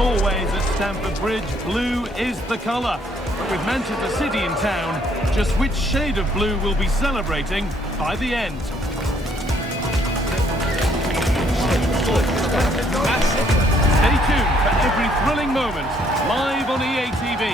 always at Stamford Bridge, blue is the colour. But with Manchester City in town, just which shade of blue we'll be celebrating by the end. Stay tuned for every thrilling moment, live on EA TV.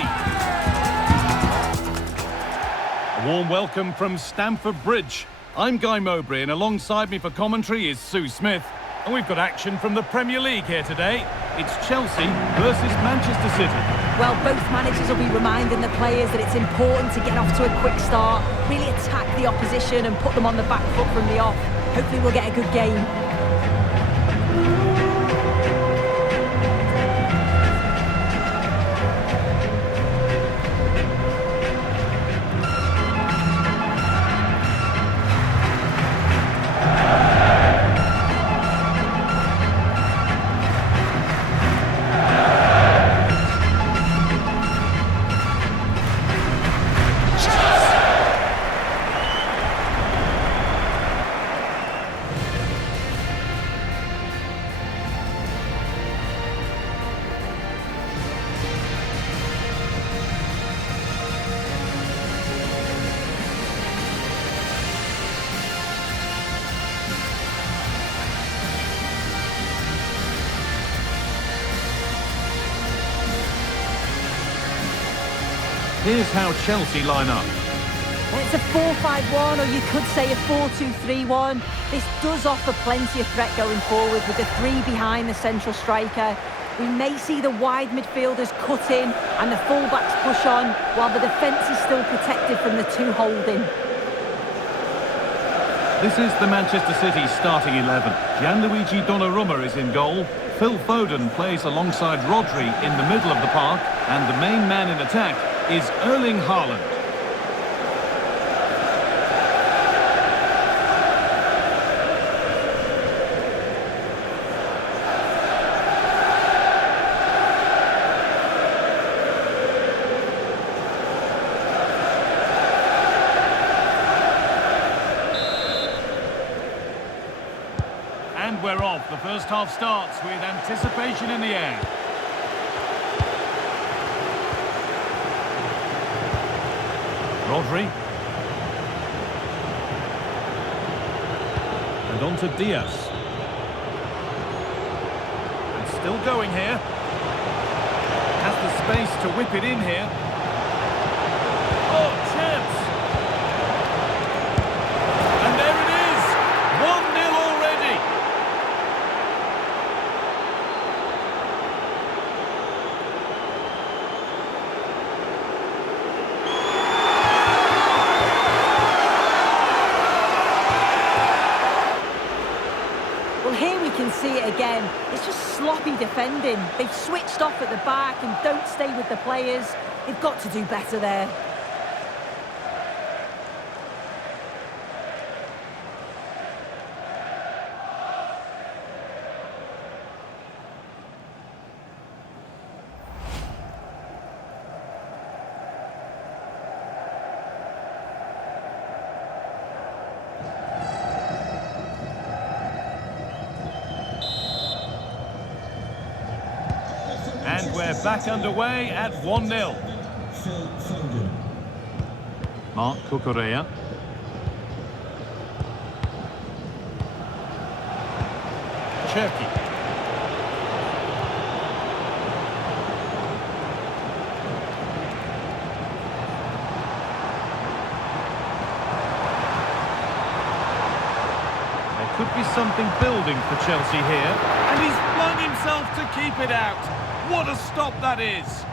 A warm welcome from Stamford Bridge. I'm Guy Mowbray, and alongside me for commentary is Sue Smith. And we've got action from the Premier League here today. It's Chelsea versus Manchester City. Well, both managers will be reminding the players that it's important to get off to a quick start, really attack the opposition and put them on the back foot from the off. Hopefully we'll get a good game. Here's how Chelsea line up. It's a 4-5-1, or you could say a 4-2-3-1. This does offer plenty of threat going forward with the three behind the central striker. We may see the wide midfielders cut in and the fullbacks push on, while the defence is still protected from the two holding. This is the Manchester City starting 11. Gianluigi Donnarumma is in goal. Phil Foden plays alongside Rodri in the middle of the park, and the main man in attack is Erling Haaland. And we're off. The first half starts with anticipation in the air. Rodri. And on to Diaz. And still going here. Has the space to whip it in here. Oh, chance! And there it is! 1-0 already! Well, here we can see it again. It's just sloppy defending. They've switched off at the back and don't stay with the players. They've got to do better there. And we're back underway at 1-0. Marc Cucurella. Cherki. There could be something building for Chelsea here. And he's flung himself to keep it out. What a stop that is!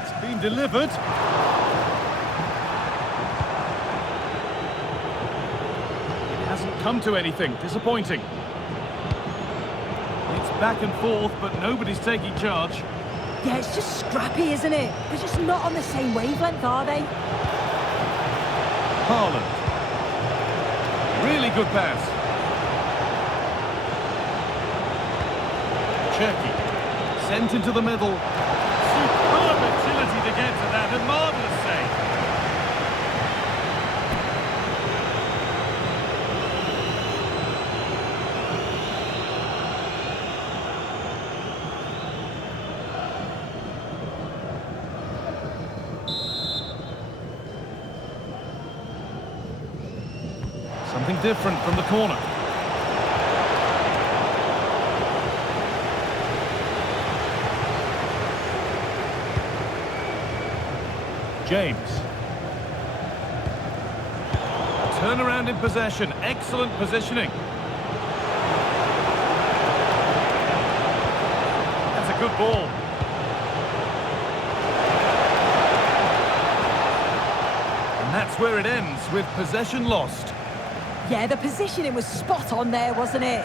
It's been delivered. It hasn't come to anything. Disappointing. It's back and forth, but nobody's taking charge. Yeah, it's just scrappy, isn't it? They're just not on the same wavelength, are they? Haaland. Really good pass. Cherki. Sent into the middle. Superb get to that. A marvellous save. Something different from the corner. James. Turnaround in possession. Excellent positioning. That's a good ball. And that's where it ends, with possession lost. Yeah, the positioning was spot on there, wasn't it?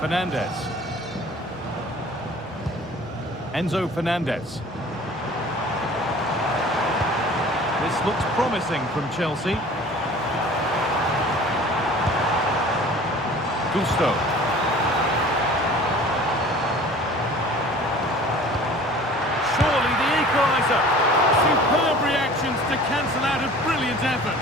Fernandez. Enzo Fernandez. This looks promising from Chelsea. Gusto. Surely the equaliser. Superb reactions to cancel out a brilliant effort.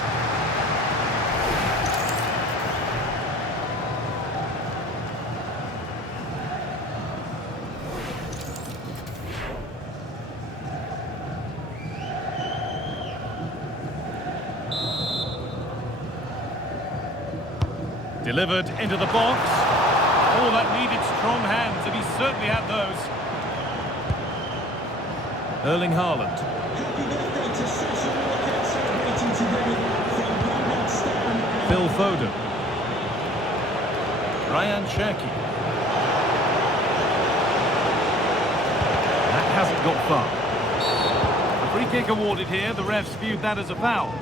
Delivered into the box. Oh, that needed strong hands, and he certainly had those. Erling Haaland. Happy birthday to Sasha Walker, celebrating today from Bernard Stan. Phil Foden. Ryan Cherki. That hasn't got far. A free kick awarded here. The refs viewed that as a foul.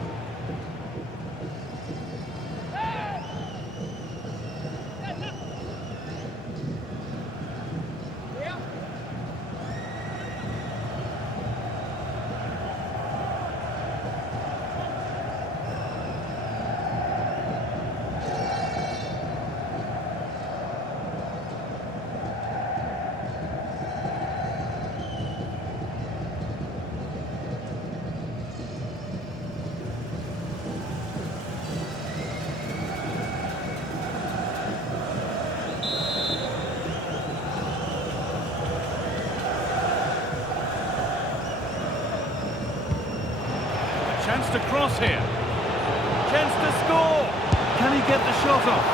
Chance to cross here. Chance to score. Can he get the shot off?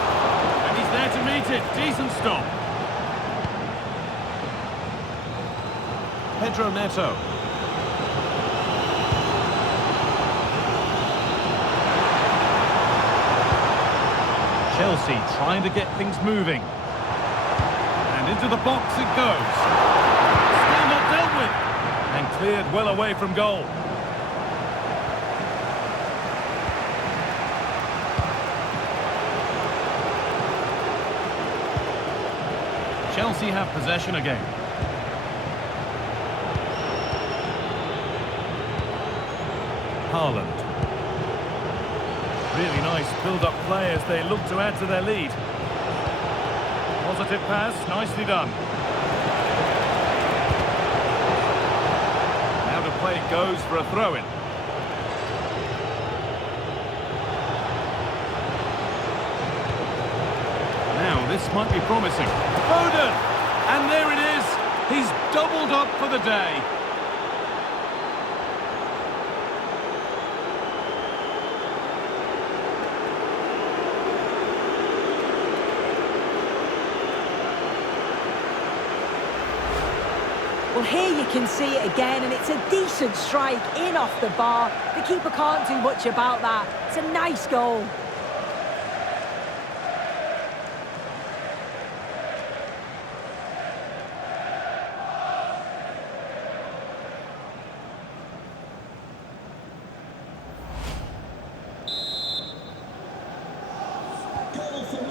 And he's there to meet it. Decent stop. Pedro Neto. Chelsea trying to get things moving. And into the box it goes. Still not dealt with. And cleared well away from goal. Chelsea have possession again. Haaland. Really nice build-up play as they look to add to their lead. Positive pass, nicely done. Now to play it goes for a throw-in. Now this might be promising. Foden! And there it is. He's doubled up for the day. Well, here you can see it again, and it's a decent strike in off the bar. The keeper can't do much about that. It's a nice goal.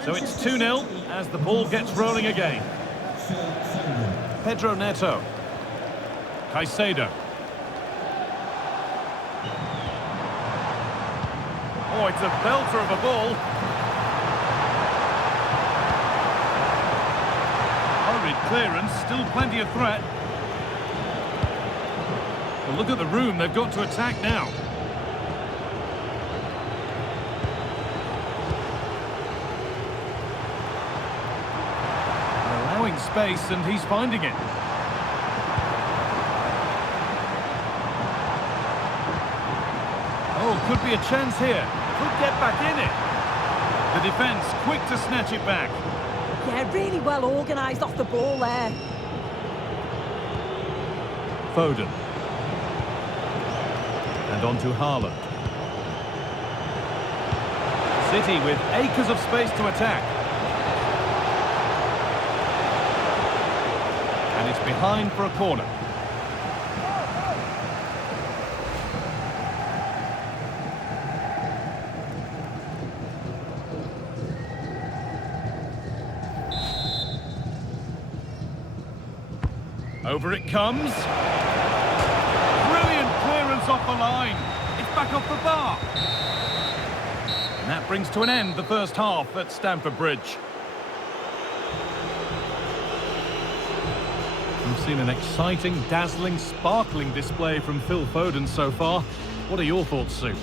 So it's 2-0 as the ball gets rolling again. Pedro Neto. Caicedo. Oh, it's a belter of a ball. Hurried clearance, still plenty of threat. Well, look at the room they've got to attack now. They're allowing space, and he's finding it. Oh, could be a chance here. Could get back in it. The defence quick to snatch it back. Yeah, really well organised off the ball there. Foden. And on to Haaland. City with acres of space to attack. And it's behind for a corner. Over it comes. Brilliant clearance off the line. It's back off the bar. And that brings to an end the first half at Stamford Bridge. We've seen an exciting, dazzling, sparkling display from Phil Foden so far. What are your thoughts, Sue?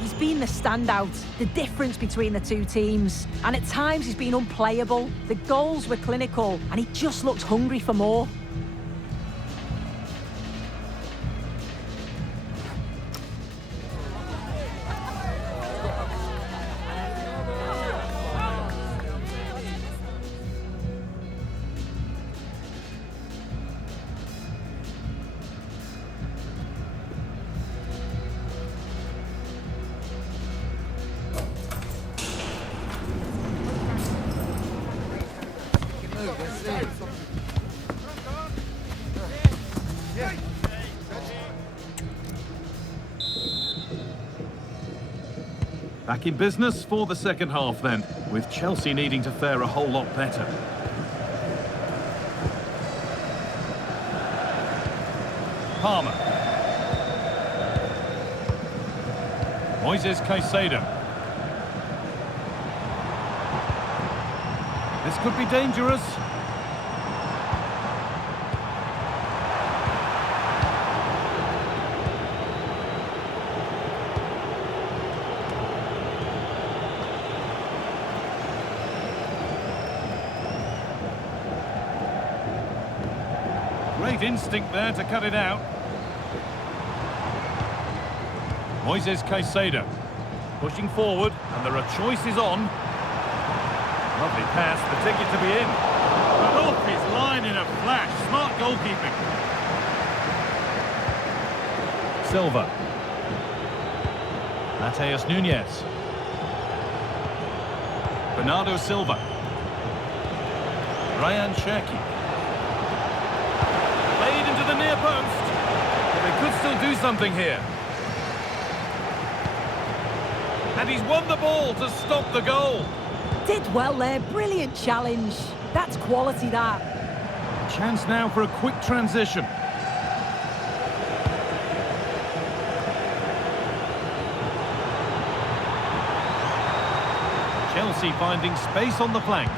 He's been the standout, the difference between the two teams. And at times he's been unplayable. The goals were clinical and he just looked hungry for more. Back in business for the second half then, with Chelsea needing to fare a whole lot better. Palmer. Moises Caicedo. This could be dangerous. Great instinct there to cut it out. Moises Caicedo pushing forward, and there are choices on. Lovely pass, the ticket to be in. But off his line in a flash. Smart goalkeeping. Silva. Mateus Nunes. Bernardo Silva. Ryan Cherki. Played into the near post. They could still do something here. And he's won the ball to stop the goal. Did well there, brilliant challenge. That's quality, that. Chance now for a quick transition. Chelsea finding space on the flank.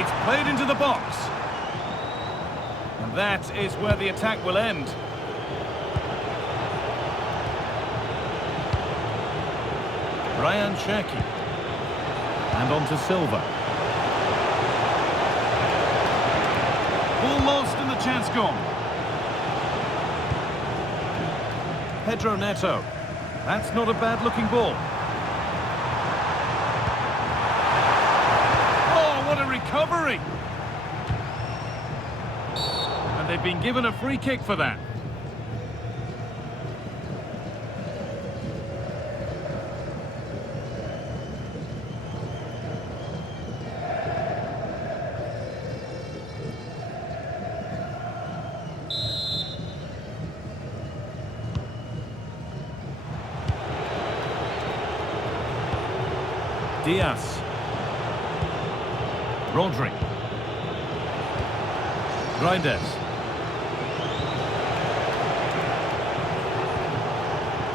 It's played into the box. And that is where the attack will end. Ryan Cherki. And on to Silva. Ball lost and the chance gone. Pedro Neto. That's not a bad looking ball. Oh, what a recovery! And they've been given a free kick for that. Diaz. Rodri. Reinders.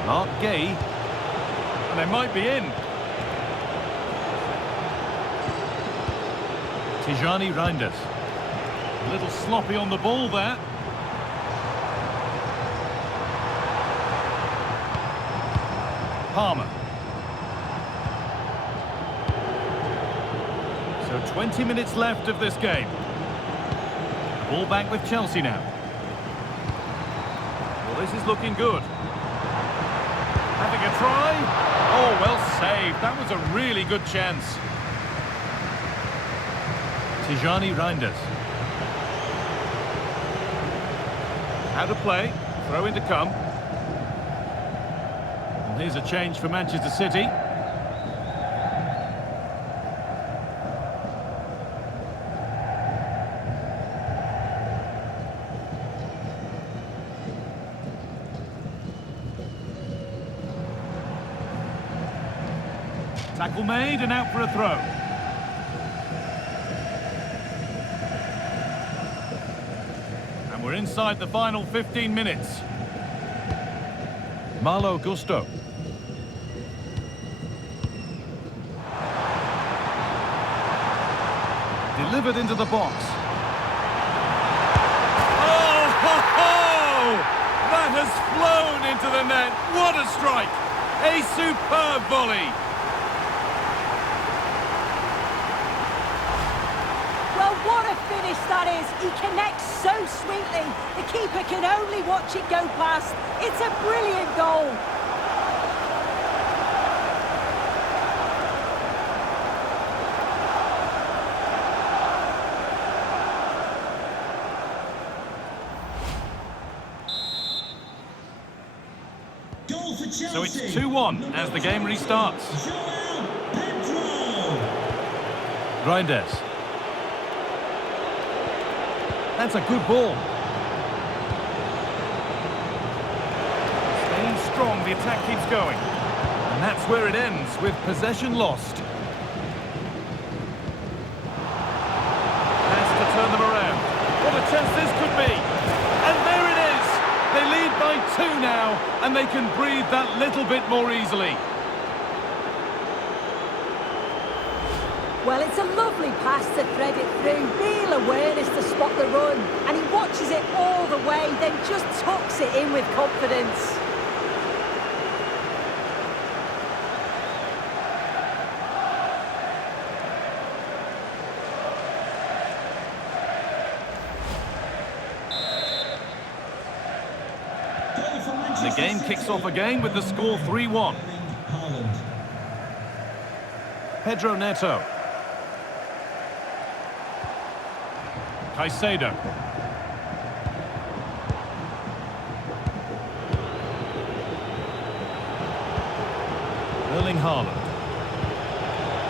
Mark Gay. And they might be in. Tijani Reinders. A little sloppy on the ball there. Palmer. So 20 minutes left of this game. Ball back with Chelsea now. Well, this is looking good. Having a try. Oh, well saved. That was a really good chance. Tijani Reinders. Out of play. Throw in to come. And here's a change for Manchester City. Tackle made and out for a throw. And we're inside the final 15 minutes. Malo Gusto. Delivered into the box. Oh, ho, ho! That has flown into the net. What a strike! A superb volley. Well, what a finish that is. He connects so sweetly. The keeper can only watch it go past. It's a brilliant goal. Goal for Chelsea. So it's 2-1 as the game restarts. João Pedro. Reinders. That's a good ball. Staying strong, the attack keeps going. And that's where it ends, with possession lost. Has to turn them around. What a chance this could be. And there it is. They lead by 2 now, and they can breathe that little bit more easily. Well, it's a lovely pass to thread it through. Real awareness to spot the run. And he watches it all the way, then just tucks it in with confidence. The game kicks off again with the score 3-1. Pedro Neto. Caicedo. Erling Haaland.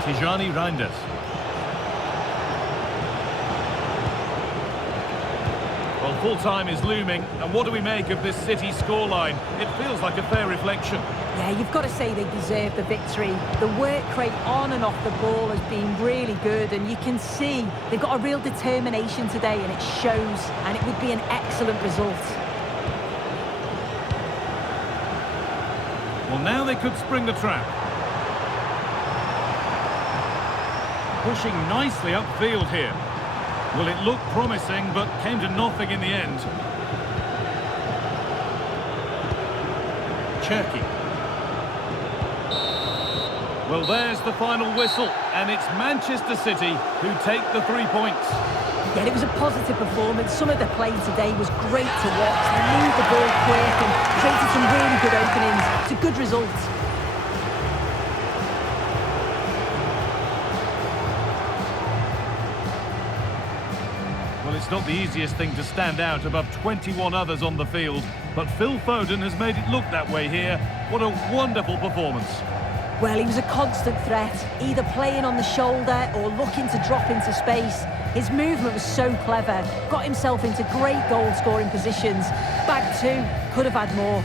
Tijani Reinders. Well, full-time is looming, and what do we make of this City scoreline? It feels like a fair reflection. Yeah, you've got to say they deserve the victory. The work rate on and off the ball has been really good, and you can see they've got a real determination today, and it shows, and it would be an excellent result. Well, now they could spring the trap. Pushing nicely upfield here. Well, it looked promising, but came to nothing in the end. Cherki. Well, there's the final whistle, and it's Manchester City who take the 3 points. Yeah, it was a positive performance. Some of the play today was great to watch. They moved the ball quick and created some really good openings. It's a good result. Well, it's not the easiest thing to stand out above 21 others on the field, but Phil Foden has made it look that way here. What a wonderful performance. Well, he was a constant threat, either playing on the shoulder or looking to drop into space. His movement was so clever, got himself into great goal-scoring positions. Back 2, could have had more.